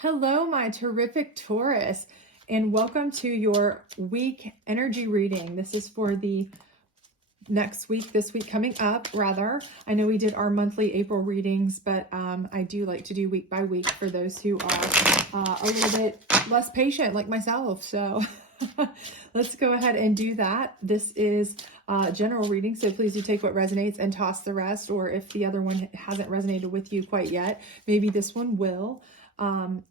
Hello, my terrific Taurus, and welcome to your week energy reading. This is for the next week, this week coming up, rather. I know we did our monthly April readings, but I do like to do week by week for those who are a little bit less patient, like myself. So let's go ahead and do that. This is general reading, so please do take what resonates and toss the rest, or if the other one hasn't resonated with you quite yet, maybe this one will.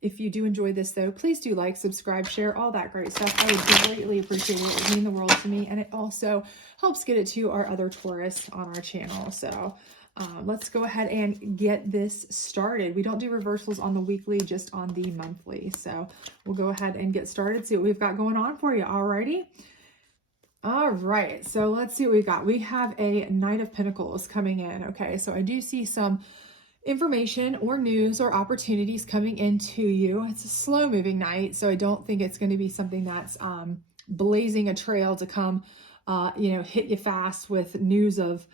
If you do enjoy this though, please do like, subscribe, share, all that great stuff. I would greatly appreciate it. It would mean the world to me, and it also helps get it to our other Taurus on our channel. So let's go ahead and get this started. We don't do reversals on the weekly, just on the monthly. So we'll go ahead and get started, see what we've got going on for you. Alrighty. All right, so let's see what we've got. We have a Knight of Pentacles coming in. Okay, so I do see some information or news or opportunities coming into you. It's a slow moving night, so I don't think it's going to be something that's blazing a trail to come, hit you fast with news of,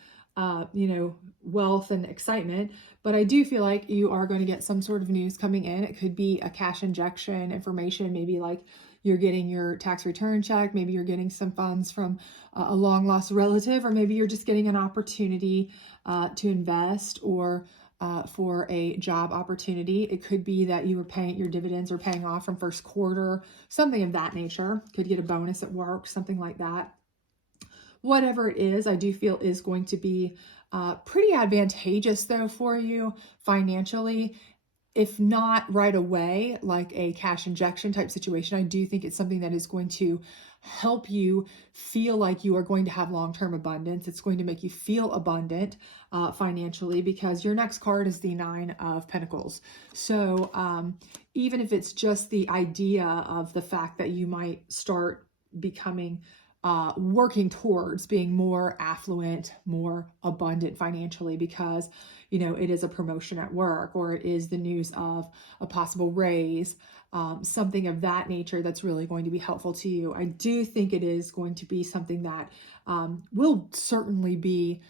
wealth and excitement. But I do feel like you are going to get some sort of news coming in. It could be a cash injection information, maybe like you're getting your tax return check, maybe you're getting some funds from a long lost relative, or maybe you're just getting an opportunity to invest, or for a job opportunity. It could be that you were paying your dividends or paying off from first quarter, something of that nature. Could get a bonus at work, something like that. Whatever it is, I do feel is going to be pretty advantageous though for you financially. If not right away, like a cash injection type situation, I do think it's something that is going to help you feel like you are going to have long-term abundance. It's going to make you feel abundant financially, because your next card is the Nine of Pentacles. So even if it's just the idea of the fact that you might start becoming working towards being more affluent, more abundant financially, because, it is a promotion at work, or it is the news of a possible raise, something of that nature that's really going to be helpful to you. I do think it is going to be something that will certainly be,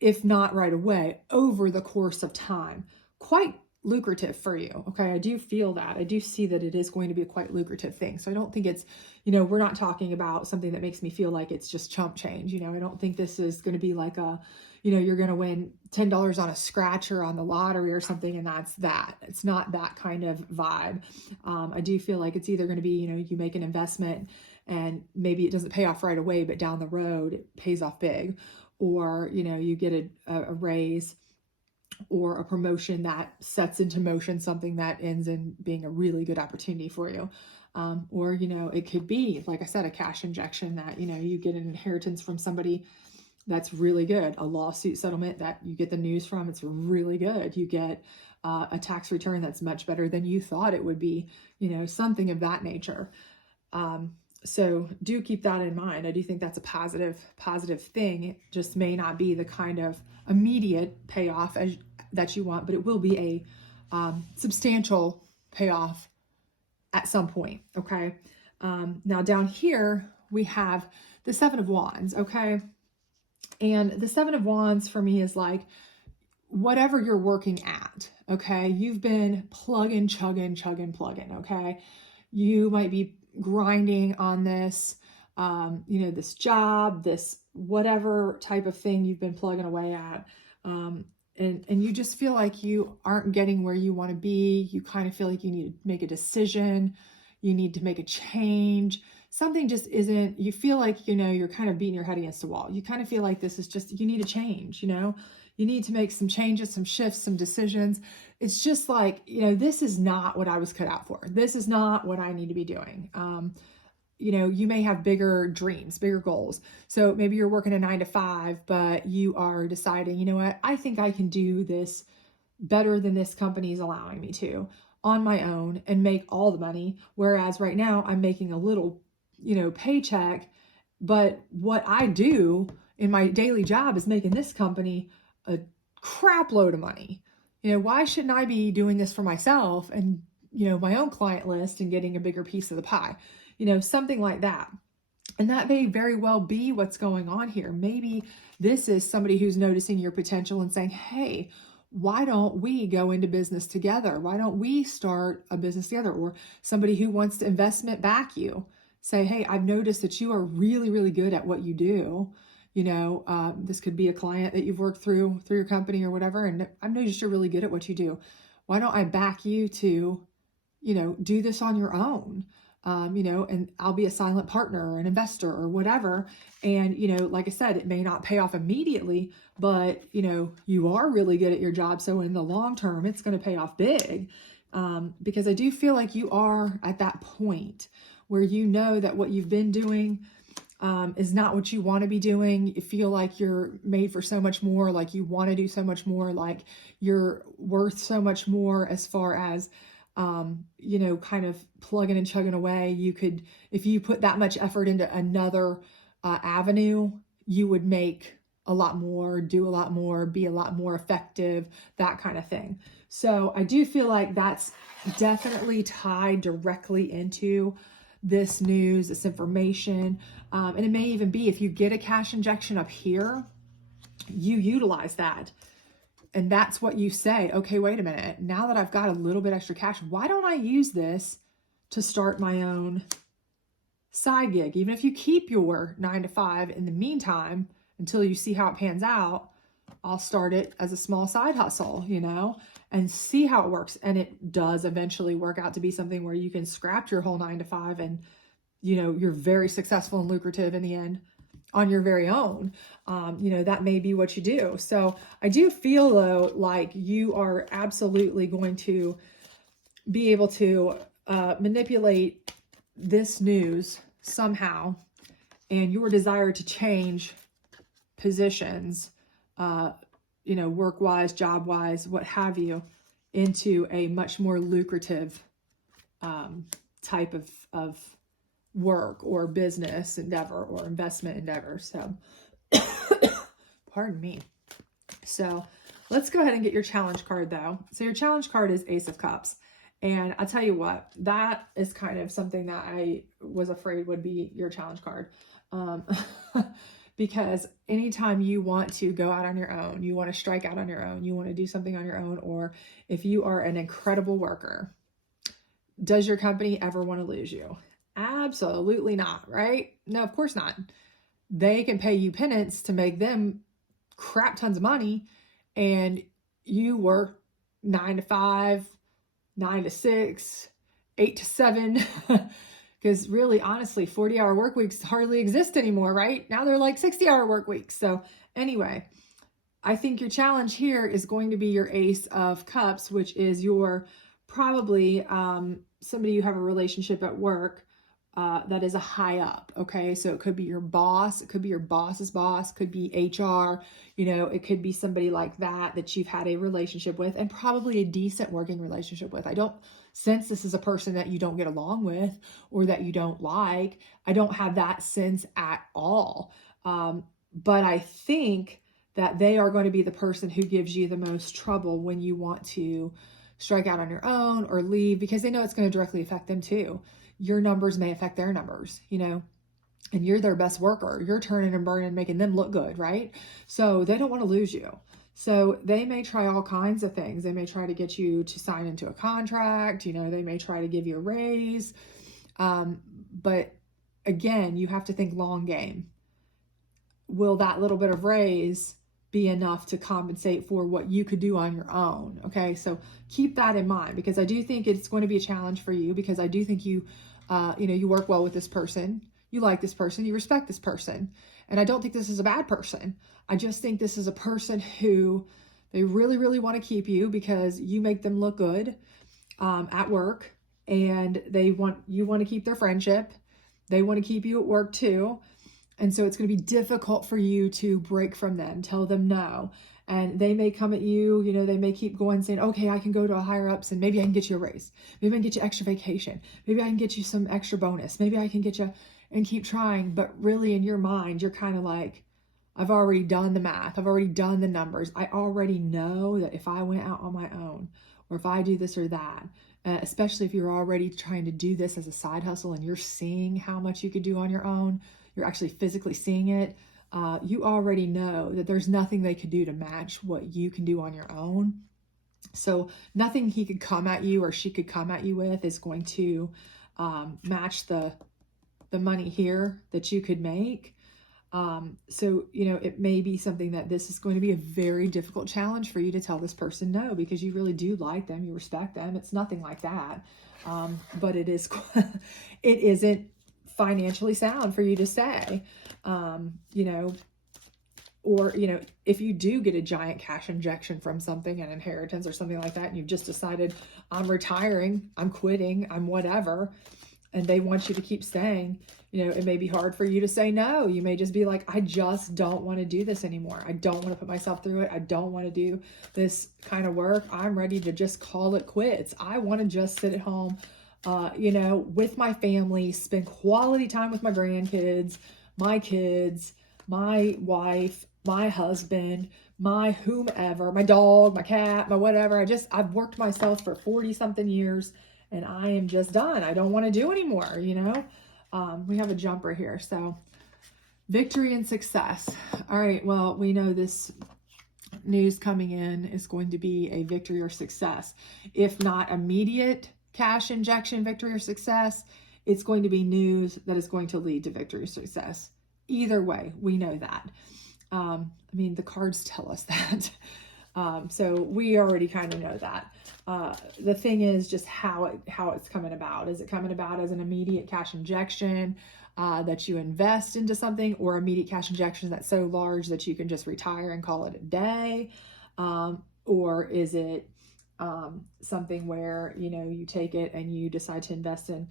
if not right away, over the course of time, quite lucrative for you. Okay, I do feel that. I do see that it is going to be a quite lucrative thing. So I don't think it's, we're not talking about something that makes me feel like it's just chump change. I don't think this is going to be like a, you're going to win $10 on a scratcher on the lottery or something, and that's that. It's not that kind of vibe. I do feel like it's either going to be, you make an investment and maybe it doesn't pay off right away, but down the road it pays off big, or, you get a raise or a promotion that sets into motion something that ends in being a really good opportunity for you. Or, it could be, like I said, a cash injection that, you get an inheritance from somebody that's really good, a lawsuit settlement that you get the news from, it's really good. You get a tax return that's much better than you thought it would be, something of that nature. So do keep that in mind. I do think that's a positive thing. It just may not be the kind of immediate payoff that you want, but it will be a substantial payoff at some point. Okay. Now down here we have the Seven of Wands. Okay. And the Seven of Wands for me is like, whatever you're working at, okay, you've been plugging, chugging, plugging, okay? You might be grinding on this, this job, this whatever type of thing you've been plugging away at. And you just feel like you aren't getting where you want to be. You kind of feel like you need to make a decision. You need to make a change. Something just isn't, you feel like, you're kind of beating your head against a wall. You kind of feel like this is just, you need a change, you need to make some changes, some shifts, some decisions. It's just like, this is not what I was cut out for. This is not what I need to be doing. You may have bigger dreams, bigger goals. So maybe you're working a 9 to 5, but you are deciding, you know what, I think I can do this better than this company is allowing me to on my own and make all the money. Whereas right now I'm making a little, paycheck, but what I do in my daily job is making this company a crap load of money. Why shouldn't I be doing this for myself and, my own client list and getting a bigger piece of the pie, something like that. And that may very well be what's going on here. Maybe this is somebody who's noticing your potential and saying, hey, why don't we go into business together? Why don't we start a business together? Or somebody who wants to investment back you, say, hey, I've noticed that you are really, really good at what you do. This could be a client that you've worked through your company or whatever, and I've noticed you're really good at what you do. Why don't I back you to, do this on your own? And I'll be a silent partner or an investor or whatever. And, like I said, it may not pay off immediately, but, you are really good at your job. So in the long term, it's going to pay off big. Because I do feel like you are at that point where you know that what you've been doing is not what you want to be doing. You feel like you're made for so much more, like you want to do so much more, like you're worth so much more as far as kind of plugging and chugging away. You could, if you put that much effort into another avenue, you would make a lot more, do a lot more, be a lot more effective, that kind of thing. So I do feel like that's definitely tied directly into this news, this information. And it may even be if you get a cash injection up here, you utilize that. And that's what you say, okay, wait a minute. Now that I've got a little bit extra cash, why don't I use this to start my own side gig? Even if you keep your 9 to 5 in the meantime, until you see how it pans out, I'll start it as a small side hustle, and see how it works. And it does eventually work out to be something where you can scrap your whole 9 to 5 and, you're very successful and lucrative in the end on your very own. That may be what you do. So I do feel though, like you are absolutely going to be able to manipulate this news somehow, and your desire to change positions, work-wise, job-wise, what have you, into a much more lucrative type of work or business endeavor or investment endeavor. So, pardon me. So let's go ahead and get your challenge card though. So your challenge card is Ace of Cups. And I'll tell you what, that is kind of something that I was afraid would be your challenge card. Because anytime you want to go out on your own, you want to strike out on your own, you want to do something on your own, or if you are an incredible worker, does your company ever want to lose you? Absolutely not, right? No, of course not. They can pay you penance to make them crap tons of money, and you work 9 to 5, 9 to 6, 8 to 7, because really, honestly, 40-hour work weeks hardly exist anymore, right? Now they're like 60-hour work weeks. So anyway, I think your challenge here is going to be your Ace of Cups, which is your probably somebody you have a relationship at work that is a high up. Okay. So it could be your boss. It could be your boss's boss, could be HR, it could be somebody like that you've had a relationship with, and probably a decent working relationship with. I don't sense this is a person that you don't get along with or that you don't like. I don't have that sense at all. But I think that they are going to be the person who gives you the most trouble when you want to strike out on your own or leave, because they know it's going to directly affect them too. Your numbers may affect their numbers, and you're their best worker. You're turning and burning, making them look good, right? So they don't want to lose you. So they may try all kinds of things. They may try to get you to sign into a contract, they may try to give you a raise. But again, you have to think long game. Will that little bit of raise be enough to compensate for what you could do on your own? Okay, so keep that in mind, because I do think it's going to be a challenge for you, because I do think you work well with this person, you like this person, you respect this person, and I don't think this is a bad person. I just think this is a person who they really, really want to keep you because you make them look good at work, and you want to keep their friendship. They want to keep you at work too. And so it's going to be difficult for you to break from them, tell them no. And they may come at you, they may keep going saying, okay, I can go to a higher ups and maybe I can get you a raise. Maybe I can get you extra vacation. Maybe I can get you some extra bonus. Maybe I can get you, and keep trying. But really in your mind, you're kind of like, I've already done the math. I've already done the numbers. I already know that if I went out on my own, or if I do this or that, especially if you're already trying to do this as a side hustle and you're seeing how much you could do on your own, you're actually physically seeing it. you already know that there's nothing they could do to match what you can do on your own. So nothing he could come at you or she could come at you with is going to match the money here that you could make. So, it may be something that this is going to be a very difficult challenge for you to tell this person no, because you really do like them, you respect them. It's nothing like that. But it isn't financially sound for you to say, or, if you do get a giant cash injection from something, an inheritance or something like that, and you've just decided, I'm retiring, I'm quitting, I'm whatever, and they want you to keep staying, it may be hard for you to say no. You may just be like, I just don't want to do this anymore. I don't want to put myself through it. I don't want to do this kind of work. I'm ready to just call it quits. I want to just sit at home, with my family, spend quality time with my grandkids, my kids, my wife, my husband, my whomever, my dog, my cat, my whatever. I've worked myself for 40 something years and I am just done. I don't want to do anymore, we have a jumper here. So victory and success. All right. Well, we know this news coming in is going to be a victory or success. If not immediate cash injection, victory or success, it's going to be news that is going to lead to victory or success. Either way, we know that. The cards tell us that. So we already kind of know that. The thing is just how it's coming about. Is it coming about as an immediate cash injection that you invest into something, or immediate cash injection that's so large that you can just retire and call it a day? Or is it something where, you take it and you decide to invest in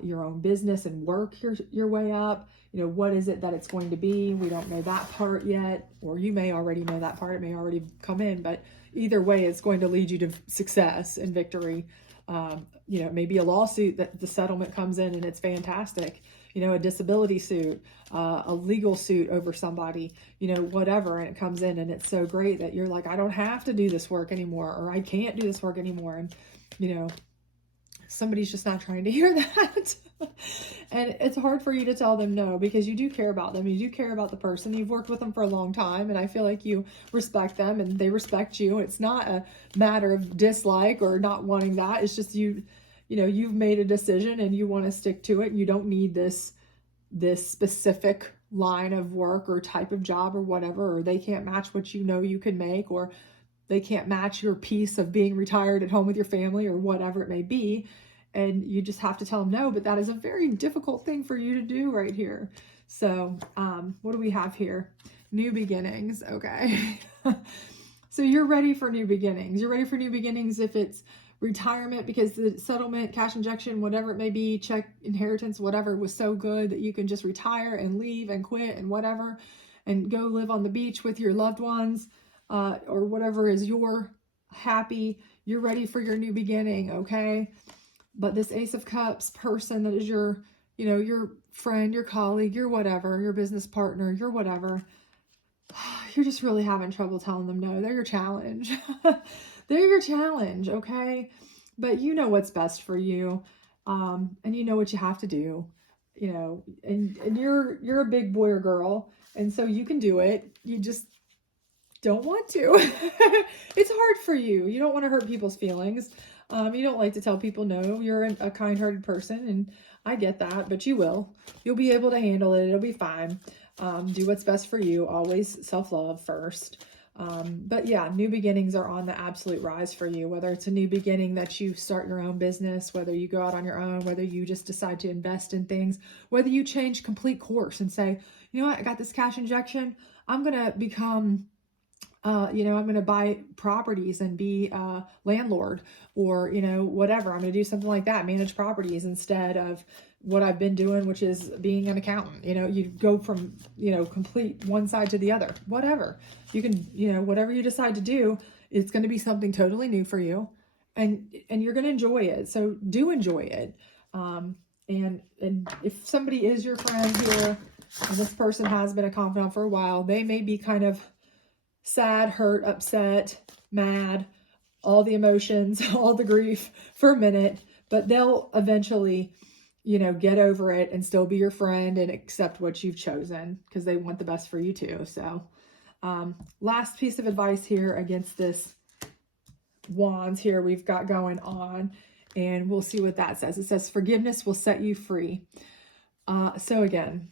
your own business and work your way up? What is it that it's going to be? We don't know that part yet, or you may already know that part. It may already come in, but either way, it's going to lead you to success and victory. Maybe a lawsuit that the settlement comes in and it's fantastic. A disability suit, a legal suit over somebody, whatever, and it comes in and it's so great that you're like, I don't have to do this work anymore, or I can't do this work anymore. And, somebody's just not trying to hear that. And it's hard for you to tell them no, because you do care about them. You do care about the person. You've worked with them for a long time, and I feel like you respect them and they respect you. It's not a matter of dislike or not wanting that. It's just you've made a decision and you want to stick to it. You don't need this specific line of work or type of job or whatever, or they can't match what you can make, or they can't match your piece of being retired at home with your family or whatever it may be. And you just have to tell them no, but that is a very difficult thing for you to do right here. So what do we have here? New beginnings. Okay. So you're ready for new beginnings. You're ready for new beginnings if it's retirement, because the settlement, cash injection, whatever it may be, check, inheritance, whatever, was so good that you can just retire and leave and quit and whatever, and go live on the beach with your loved ones, or whatever is your happy. You're ready for your new beginning, okay? But this Ace of Cups person that is your friend, your colleague, your whatever, your business partner, your whatever, you're just really having trouble telling them no. They're your challenge. They're your challenge, okay? But you know what's best for you, and you know what you have to do, and you're a big boy or girl, and so you can do it. You just don't want to. It's hard for you. You don't want to hurt people's feelings. You don't like to tell people no. You're a kind-hearted person, and I get that, but you will. You'll be able to handle it. It'll be fine. Do what's best for you. Always self-love first. But yeah, new beginnings are on the absolute rise for you, whether it's a new beginning that you start your own business, whether you go out on your own, whether you just decide to invest in things, whether you change complete course and say, you know what, I got this cash injection. I'm going to become I'm going to buy properties and be a landlord, or, whatever. I'm going to do something like that, manage properties instead of what I've been doing, which is being an accountant. You go from, complete one side to the other, whatever. You can, whatever you decide to do, it's going to be something totally new for you, and you're going to enjoy it. So do enjoy it. And if somebody is your friend here, and this person has been a confidant for a while, they may be kind of sad, hurt, upset, mad, all the emotions, all the grief for a minute, but they'll eventually get over it and still be your friend and accept what you've chosen, because they want the best for you too. So last piece of advice here against this wands here we've got going on, and we'll see what that says. It says forgiveness will set you free. So again,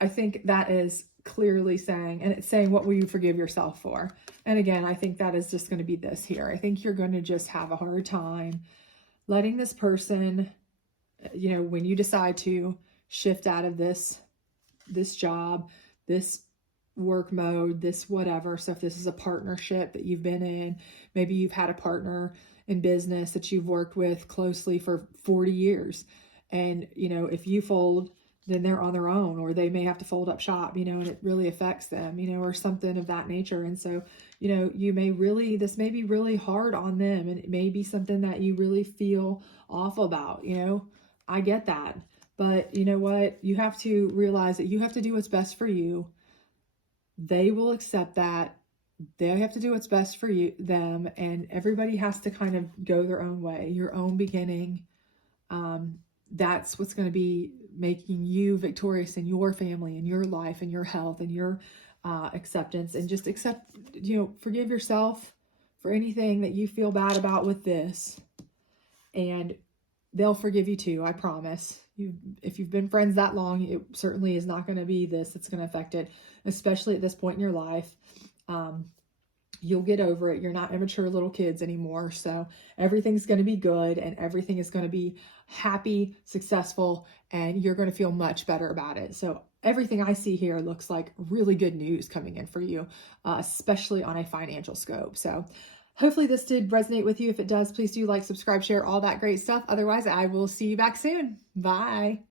I think that is clearly saying, and it's saying, what will you forgive yourself for? And again, I think that is just going to be this here. I think you're going to just have a hard time letting this person, when you decide to shift out of this job, this work mode, this whatever. So if this is a partnership that you've been in, maybe you've had a partner in business that you've worked with closely for 40 years. And, if you fold, then they're on their own, or they may have to fold up shop, and it really affects them, or something of that nature. And so, this may be really hard on them, and it may be something that you really feel awful about, I get that. But you know what? You have to realize that you have to do what's best for you. They will accept that. They have to do what's best for them, and everybody has to kind of go their own way, your own beginning. That's what's going to be making you victorious in your family and your life and your health and your acceptance. And just accept, forgive yourself for anything that you feel bad about with this, and they'll forgive you too. I promise. If you've been friends that long, it certainly is not going to be this that's going to affect it, especially at this point in your life. You'll get over it. You're not immature little kids anymore. So everything's going to be good, and everything is going to be happy, successful, and you're going to feel much better about it. So everything I see here looks like really good news coming in for you, especially on a financial scope. So hopefully this did resonate with you. If it does, please do like, subscribe, share, all that great stuff. Otherwise, I will see you back soon. Bye.